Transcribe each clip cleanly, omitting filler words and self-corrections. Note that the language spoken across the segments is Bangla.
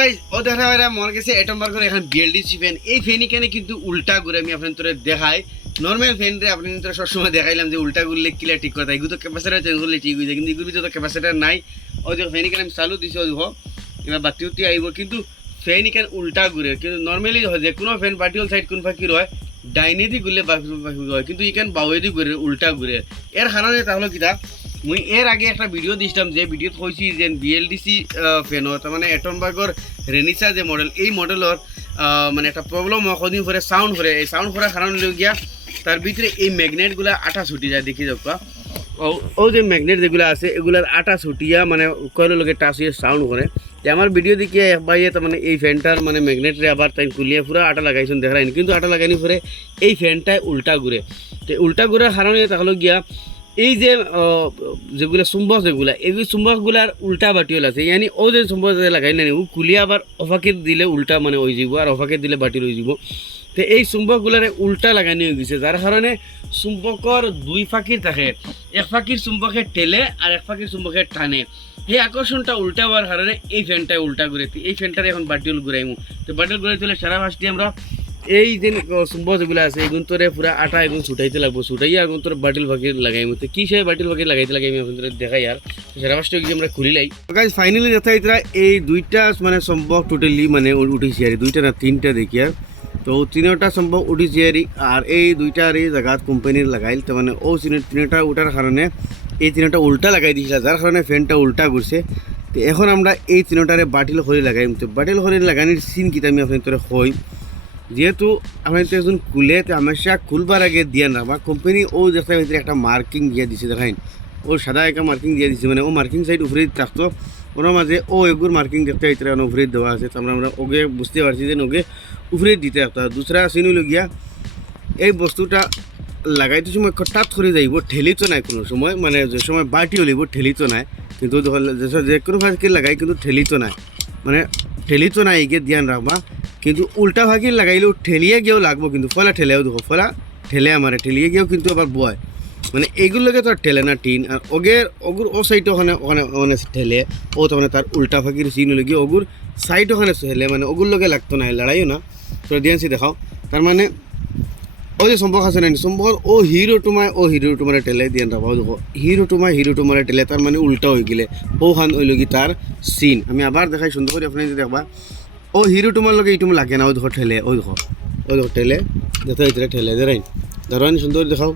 গাইস ও দেখা হয় মনে গেছে এটম বার করে এখন বিএলডিসি ফ্যান এই ফ্যান এখানে কিন্তু উল্টা ঘুরে আমি আপনাদের দেখাই নর্মাল ফ্যান রে আপনাদের সবসময় দেখাইলাম যে উল্টা ঘুরলে কিলা ঠিক কথা এগুলো তো ক্যাপাসিটার চেঞ্জ করলে ঠিক হয়ে যায় কিন্তু এগুলো তো ক্যাপাসিটার নাই ওই যে ফ্যান এখানে আমি চালু দিছি ওই দেখো এবার বাতি উতি আইব কিন্তু ফ্যান এখানে উল্টা ঘুরে কিন্তু নর্মালি হয় যে কোনো ফ্যান পার্টিকুলার সাইড কোন ফাঁকি রয় ডাইনে দি ঘুরলে বাকি হয় কিন্তু এখানে বাউয়ে দি ঘুরে উল্টা ঘুরে এর কারণে তাহলে কিটা মুই এর আগে একটা ভিডিও দিছিলাম যে ভিডিওত কইছি যে বিএলডিসি ফ্যান তার মানে এটনবার্গর রেনিসা যে মডেল এই মডেলের মানে একটা প্রবলেম কদিন পরে সাউন্ড করে এই সাউন্ড করার কারণ হলো গিয়া তার ভিতরে এই ম্যাগনেটগুলো আঠা ছুটি যায় দেখি যাক ও যে ম্যাগনেট যেগুলো আছে এগুলার আঠা ছুটিয়া মানে কয়েলের লগে টাচ হয়ে সাউন্ড করে আমার ভিডিও দেখিয়ে এক ভাইয়ে তার মানে এই ফ্যানটার মানে ম্যাগনেটরে আবার তাই খুলিয়ে পুরো আটা লাগাইছেন দেখাইন কিন্তু আটা লাগাইনি পরে এই ফ্যানটায় উল্টা ঘুরে তো উল্টা ঘুরার কারণে তাহলে গিয়া এই যে যেগুলো চুম্বক যেগুলো এই চুম্বকগুলার উল্টা বাটিওল আছে ইয়ানি ও যে চুম্বক লাগাই না ও খুলিয়ে আবার অফাকে দিলে উল্টা মানে হয়ে যাব আর অফাকে দিলে বাটিল হয়ে যাব তো এই চুম্বকগুলারে উল্টা লাগানি হয়ে গেছে যার কারণে চুম্বকর দুই ফাঁকির থাকে এক ফাঁকির চুম্বকে টেলে আর এক ফাঁকির চুম্বকে টানে এই আকর্ষণটা উল্টা হওয়ার কারণে এই ফ্যানটায় উল্টা ঘুরে এই ফ্যানটারে এখন বাটিল ঘুরাইমু তো বাটিল ঘুরাই তুলে সারা ফাঁসটি আমরা এই যে চুম্বক যেগুলো আছে এগুন তোরে পুরা আটা এগুন ছুটাইতে লাগবো ছুটাইয়া এগুন তোর বাটিল ফাঁকি লাগাই মতো কি সে বাটিল ফাঁকি লাগাইতে লাগে আমি আপনাদের দেখাই আর সারা ফার্স্টে গিয়ে আমরা খুলিলাই গাইস ফাইনালি দেখা ইতরা এই দুইটা মানে চুম্বক টোটালি মানে উঠিছে আর দুইটা না তিনটা দেখি আর তো তিনটা চুম্বক উঠিছে আর এই দুইটার এই জায়গাত কোম্পানির লাগাইল তো মানে ও তিনটা উঠার কারণে এই তিনটা উল্টা লাগাই দিয়েছিল যার কারণে ফ্যানটা উল্টা ঘুরছে তো এখন আমরা এই তিনটারে বাটিল খড়ি লাগাইম তো বাটিল খড়ি লাগানির সিন কিতা আমি আপনাদের কই যেহেতু আপনার একজন খুলে তো হামেশা খুলবার আগে দিয়ে না বা কোম্পানি ও দেখতে ভিতরে একটা মার্কিং দিয়ে দিছে দেখাইন ও সাদা একটা মার্কিং দিয়ে দিছে মানে ও মার্কিং সাইড উপরে থাকতো ওনার মাঝে ও এগুর মার্কিং দেখতে ভিতরে উপরে দেওয়া আছে তো আমরা ওকে বুঝতে পারছি যে ওকে উপরে দিতে থাকতো দুসরা সিন হইল গিয়া এই বস্তুটা লাগাইতে সময় হঠাৎ করে যাইব ঠেলিতো নাই কোনো সময় মানে যে সময় বাটি হলিব ঠেলিতো নাই কিন্তু যে কোনো ফাঁকি লাগাই কিন্তু ঠেলিতো নাই মানে ঠেলিতো নাই এগিয়ে ধ্যান রাখবা কিন্তু উল্টা ফাঁকি লাগাইলেও ঠেলিয়ে গিয়েও লাগবো কিন্তু ফলা ঠেলেও দেখো ফলা ঠেলে আমারে ঠেলিয়ে গিয়েও কিন্তু আবার বয় মানে এইগুলোকে তো আর ঠেলে না টিন আর অগুর ও সাইড ওখানে ওখানে মানে ঠেলে ও তো মানে তার উল্টা ফাঁকির সিন হলে গিয়ে অগুর সাইড ওখানে ঠেলে মানে ওগুর লোকে লাগতো না লড়াইও না তো দিয়ানছি দেখাও তার মানে ও যে সম্পর্ক আছে না সম্পর্ক ও হিরো টুমারে ঠেলে দিয়ে রাখবা দেখো হিরো টুমারে ঠেলে তার মানে উল্টা হয়ে গেলে ও খান ওই লগি তার সিন আমি আবার দেখাই সুন্দর করে আপনি দেখবা ও হিরো টুমার লগে এইটুম লাগে না ও দেখো ঠেলে ওই দেখো ঠেলে দেখো এই ঠেলে দেখাইন ধরেন সুন্দর দেখাও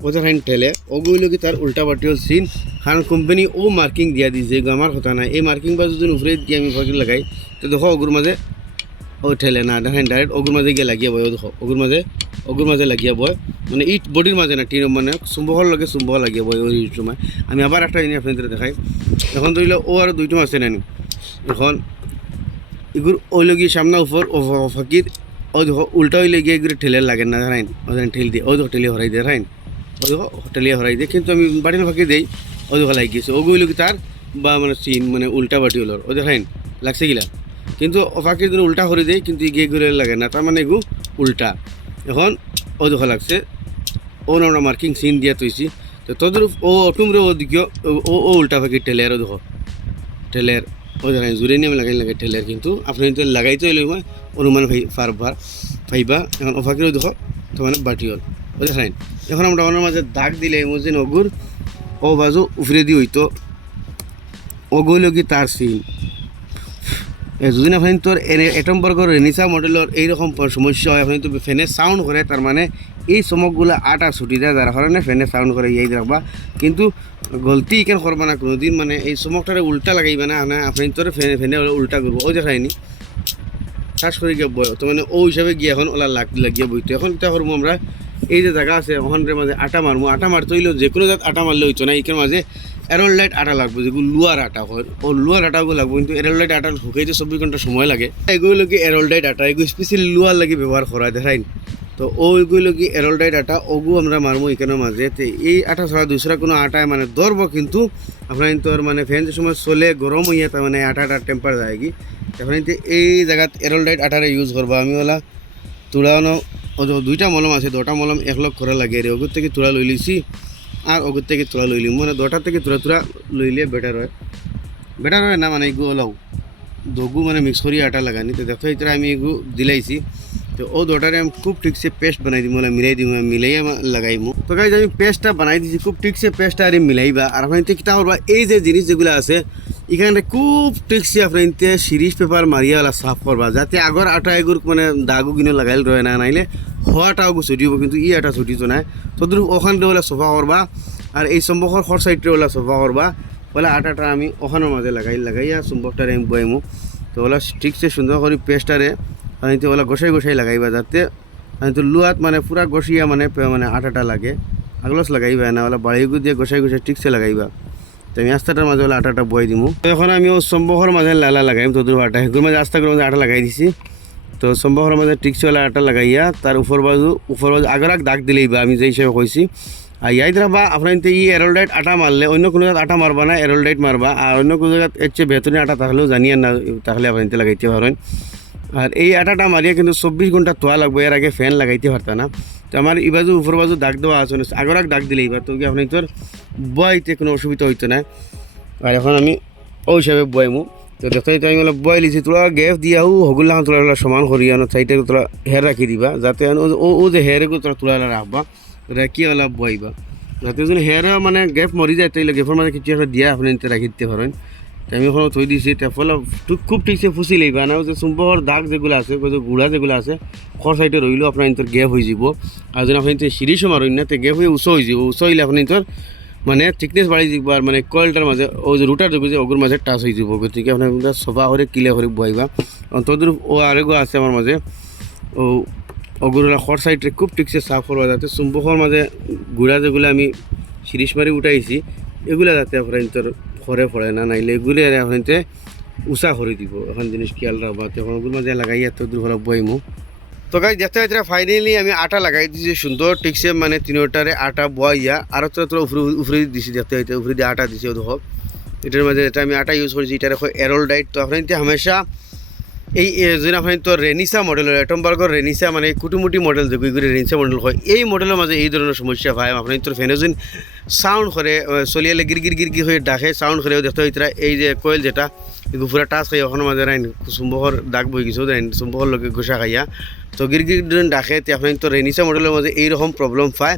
ও দেখাইন ঠেলে ওগুলো কি তার উল্টা বাটিও সিন কারণ কোম্পানি ও মার্কিং দিয়া দিয়েছে আমার কথা না এই মার্কিং বা যদি উপরে দিয়ে আমি ফাঁকি লাগাই তো দেখো ওগুর মাঝে ও ঠেলে না দেখাইন ডাইরেক্ট ওগুর মাঝে গিয়ে লাগিয়ে বয় ও দেখো ওগুর মাঝে লাগিয়ে বয় মানে ইট বডির মাঝে না টিন মানে চুম্বকর লগে চুম্বক লাগিয়ে বয় ওই সময় আমি আবার একটা জিনিস আপনাদের দেখাই এখন ধরিল ও আর দুইটো আছে না এখন এগুর ওই লগি সামনা উপর ও ফাঁকির ও দেখো উল্টা হইলে গিয়ে এগুলো ঠেলে লাগে না রাইন ও ঠেল দিয়ে ও দেখো ঠেলিয়ে হরাই দিয়ে রাইন ও দেখো ঠেলিয়ে হরাই দিয়ে কিন্তু আমি বাটির ফাঁকি দেই ও দেখো লাগি গেছে ওগুলো কি তার বা মানে সিন মানে উল্টা বাটি হলো ও দেখাইন লাগছে গিলা কিন্তু ফাঁকির দিন উল্টা করে দেয় কিন্তু গিয়ে ঘুরে লাগে না তার মানে এগু উল্টা এখন ও দেখো লাগছে ও আমরা মার্কিং সিন দিয়া তৈছি তো তোদের ও অটুমরে ও দিকে ও উল্টা ফাঁকি ঠেলের ও দেখো ঠেলের ও দেখাই জোরে নিয়ে লাগাই লাগে ঠেলের কিন্তু আপনি তো লাগাইতে হইলে মই অনুমান ফাইবা এখন ও ফাঁকিরও দেখো তো মানে বাটি হল ও দেখাইন এখন আমরা ওনার মাঝে দাগ দিলে যে নগুর ও বাজু উফরে দিয়ে হইতো ওগুলো কি তার সিন যদি আপনি তোর এটমবর্গর রেনিসা মডেলের এইরকম সমস্যা হয় আপনি তো ফ্যানের সাউন্ড করে তার মানে এই চমকগুলো আটা ছুটি দেয় যার কারণে ফ্যানের সাউন্ড করে এই রাখবা কিন্তু গলতি কেন করবা না কোনো দিন মানে এই চমকটারে উল্টা লাগাইবা না আপনি তোর ফ্যানে উল্টা করবো ওই দেখায়নি শ্বাস করে গিয়ে বয় তো মানে ও হিসাবে গিয়ে এখন ওলা লাগিয়ে বইতো এখন এটা করবো আমরা এই যে জায়গা আছে ওখানের মাঝে আটা মারতে হইলেও যে কোনো জাত আটা মারলে হইতো না এইখানে মাঝে এরল লাইট আটা লাগবে যেগুলো লুয়ার আটা হয় ও লুয়ার আটাগুলো লাগবে কিন্তু এরল লাইট আটা শুকাইতে 24 ঘন্টা সময় লাগে এগুলো কি এরল লাইট আটা এগুলো স্পেশালি লুয়ার লাগে ব্যবহার করা দেখাইন তো ওইগুলো কি এরল লাইট আটা ওগু আমরা মারবো এখানের মাঝে তো এই আটা ছাড়া দুসরা কোনো আটায় মানে ধরবো কিন্তু আপনার তোর মানে ফ্যান যে সময় চলে গরম হইয়া তার মানে আটাটার টেম্পার যায় কি এখন এই জায়গাত এরল লাইট আটারে ইউজ করবো আমি ওলা তুড়ানো দুইটা মলম আছে দুটা মলম এক লক্ষ করে লাগে রে ওগুর থেকে তুড়া লই লিছি আর ওগুর থেকে তুড়া লইলি মানে দুটার থেকে তুড়া লইলে বেটার হয় না মানে এগুলো ওলাও দগু মানে মিক্স করি আটা লাগানি তো দেখো এটা আমি এগু দিলাইছি তো ও দুটারে আমি খুব ঠিকসে পেস্ট বানাই দিই মানে মিলাই দিই মিলাই লাগাইমু তো গাইজ আমি পেস্টটা বানাই দিয়েছি খুব ঠিকসে পেস্টটা আর মিলাইবা আর আপনার কিতা করবা এই যে জিনিস যেগুলো আছে এখানে খুব ঠিকসে আপনার সিরিজ পেপার মারিয়া সাফ করবা যাতে আগর আটা এগুর মানে দাগু কিনে লাগাইল রয়ে না নাইলে হওয়াটাও ছুটিব কিন্তু ই আটা ছুটিতো নাই তোদের ওখানটা ওলা সোফা করবা আর এই সম্পর্কর হর সাইডে ওলা সোফা করবা বলে আটাটা আমি ওখানের মাঝে লাগাইয়া সম্পর্কটারে আমি বইমু তো ওলা ঠিকসে সুন্দর করে পেস্টারে আমি তো ওলা গোসাই লাগাইবা যাতে আমি তো লুয়াত মানে পুরা গসিয়া মানে মানে আটাটা লাগে আগলস লাগাইবা না ওলা বাড়িগু দিয়ে গোসাই ঠিকসে লাগাইবা তো আমি আস্তাটার মাঝে ওলা আটাটা বই দিমু তো এখন আমি ও সম্পর্কর মাঝে লালা লাগাইম তোদের আটা সেগুলোর মাঝে আস্তাগুলোর মাঝে আটা লাগাই দিছি তো সম্পর্কর মাঝে ঠিকসে ওলা আটা লাগাইয়া তার উপর বাজু আগর দাগ দিলেইবা আমি যে হিসাবে কইছি আর ইয়াদ রাখবা আপনার ই এরোলডাইট আটা মারলে অন্য কোনো জায়গায় আটা মারবা না এরোলডাইট মারবা আর অন্য কোনো জায়গায় এর চেয়ে বেতনে আটা থাকলেও জানিয়ে না তাহলে আপনার লাগাইতে পারেন আর এই আটাটা মারিয়ে কিন্তু 24 ঘন্টা তোয়া লাগবে এর আগে ফ্যান লাগাইতে পারতা না তো আমার এই বাজু উপর বাজু দাগ দেওয়া আছে আগর দাগ দিলেই বা তো আপনি তোর বইতে কোনো অসুবিধা হইতো না আর এখন আমি ওই হিসাবে বইমু তো দেখতে আমি বলে বই লিছি তোরা গ্যাপ দিয়াও হগুল্লা তোলা সমান করিয়া সাইডে তোরা হেয়ার রাখি দিবা যাতে ও যে হেয়ারকে তোরা তোলা রাখবা রাখি অলপ বইবা যাতে যদি হেয়ার মানে গ্যাপ মরি যায় তাইলে গ্যাপের মাঝে কিছু একটা দিয়া আপনি রাখি দিতে পারেন তো আমি ওখানে থই দিয়েছি তার ফলে খুব ঠিকসে ফুসি লইবা না যে সম্পর্কর দাগ যেগুলো আছে গুড়া যেগুলো আছে খর সাইডে রইলেও আপনার ইন্তর গ্যাপ হয়ে যাব আর যদি আপনি সিরিজও মারেন না তো গ্যাপ হয়ে উঁচু হয়ে যাব উঁচু হইলে আপনি ইন্তর মানে থিকনেস বাড়ি যাব আর মানে কয়েলটার মাঝে ও যে রুটার দেখবে যে ওগুর মাঝে টাচ হয়ে যাব গতিকে আপনার সফা করে ক্লিয়ার করে বইবা তোদের ও আরেকও আছে আমার মাঝে ও ওগুলা খর সাইডে খুব ঠিকসে সাফ করবা যাতে সম্পর্কর মাঝে গুড়া যেগুলো আমি সিরিজ মারি উঠাইছি এগুলা যাতে আপনার ইন্তর খরে পড়ে না নাইলে এগুলি আপনাতে উষা করে দিব এখন জিনিস খেয়াল রাখবা তখন ওগুলো মাঝে লাগাই এত দূর হলো বইমু তো গাই দেখতে পাইতে ফাইনালি আমি আটা লাগাই দিয়েছি সুন্দর ঠিকসে মানে তিনটারে আটা বইয়া আর তো উপরে দিছি দেখতে পাইতে উপরে দিয়ে আটা দিছি দেখো এটার মাঝে এটা আমি আটা ইউজ করেছি এটা দেখো এরোলডাইট তো আপনার হামেশা এই যেন আপনি তো রেনিসা মডেল এটমবার্গর রেনিসা মানে কুটুমুটি মডেল যেগুলি রেনিসা মডেল হয় এই মডেলের মাঝে এই ধরনের সমস্যা হয় আপনি তো ফ্যানে যেন সাউন্ড করে চলিয়ালে গিরগির হয়ে ডাকে সাউন্ড করেও দেখতে হইতরা এই যে কোয়েল যেটা পুরা টাচ খাই ওখানে মাঝে রাইন চুম্বকর দাগ বই গেছে রাইন চুম্বকর লগে ঘষা খাইয়া তো গিরগির ডাকে আপনি তো রেনিসা মডেলের মাঝে এইরকম প্রবলেম পায়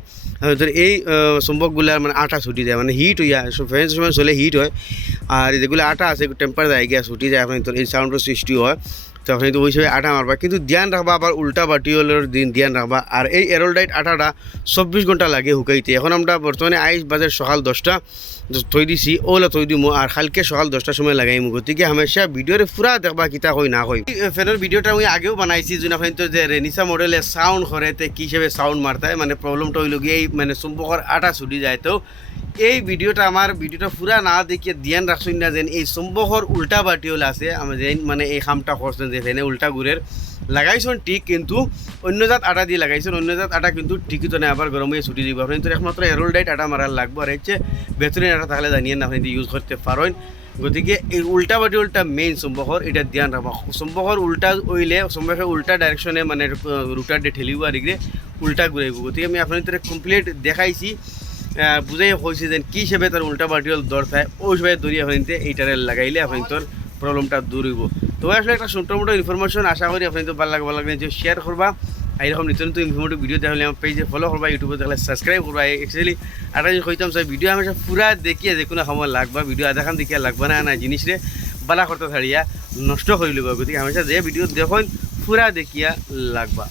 এই চুম্বকগুলার মানে আটা ছুটি যায় মানে হিট হইয়া ফ্যান সময় চলে হিট হয় আর যেগুলো আটা আছে টেম্পার যায় গিয়া ছুটি যায় আপনি তো এই সাউন্ডের সৃষ্টি হয় তো আপনি তো ওই হিসাবে আটা মারবা কিন্তু ধ্যান রাখবা আবার উল্টা বাটিওলের দিন ধ্যান রাখবা আর এই এরোলডাইট আটাটা 24 ঘন্টা লাগে শুকাইতে এখন আমরা বর্তমানে আইস বাজার সকাল 10টা থই দিছি ওলা থই দিমু আর কালকে সকাল 10টার সময় লাগাইমু গতিকে হামেশা ভিডিওরে পুরা দেখবা কিতা হয় না হয় ফ্যানের ভিডিওটা আমি আগেও বানাইছি যেন আপনি তো যে রেনিসা মডেলে সাউন্ড করে কি হিসেবে সাউন্ড মারতায় মানে প্রবলেমটা হইল গিয়ে এই মানে চুম্বকর আটা ছুটি যায় তো এই ভিডিওটা আমার ভিডিওটা পুরা না দেখিয়ে ধ্যান রাখছেন না যেন এই চুম্বকর উল্টা বাটিওল আছে আমি যে মানে এই খামটা করছেন যে ফেনে উল্টা গুড়ের লাগাইছেন ঠিক কিন্তু অন্য জাত আটা দিয়ে লাগাইছেন অন্য জাত আটা কিন্তু ঠিকই তো না আবার গরম হয়ে ছুটি দিব আপনি তো একমাত্র এরোলডাইট আটা মারার লাগবে আর হচ্ছে বেতনের আটা তাহলে জানিয়ে না আপনি ইউজ করতে পারেন গতিকে এই উল্টা বাটিওলটা মেইন চুম্বকর এটা ধ্যান রাখবা চুম্বকর উল্টা ওইলে চুম্বকের উল্টা ডাইরেকশনে মানে রুটার দিয়ে ঠেলিব আর এগুলো উল্টা ঘুরাইব গতিকে আমি আপনাদের কমপ্লিট দেখাইছি বুঝাই হয়েছে যে কী হিসেবে তার উল্টা বাটিওল দর থাকে ওই হিসেবে দরিয়া হইতে এইটারে লাগাইলে আপনি তোর প্রবলেমটা দূর হইব তো আসলে একটা ছোটো মোটো ইনফরমেশন আশা করি আপনি তো ভালো লাগবে যে শেয়ার করবা এইরকম নিত্য নতুন ইনফরমেটিভ ভিডিও দেখলে আমার পেজে ফলো করবা ইউটিউবে দেখলে সাবস্ক্রাইব করবা অ্যাকচুয়ালি একটা জিনিস কইতাম স্যার ভিডিও হামেশা পুরা দেখিয়ে যে কোনো সময় লাগবা ভিডিও আধাখান দেখিয়া লাগবা না জিনিসরে বালা করতে ছাড়িয়া নষ্ট করে লইবা গতিকে হামেশা যে ভিডিও দেখুন পুরা দেখিয়া লাগবা।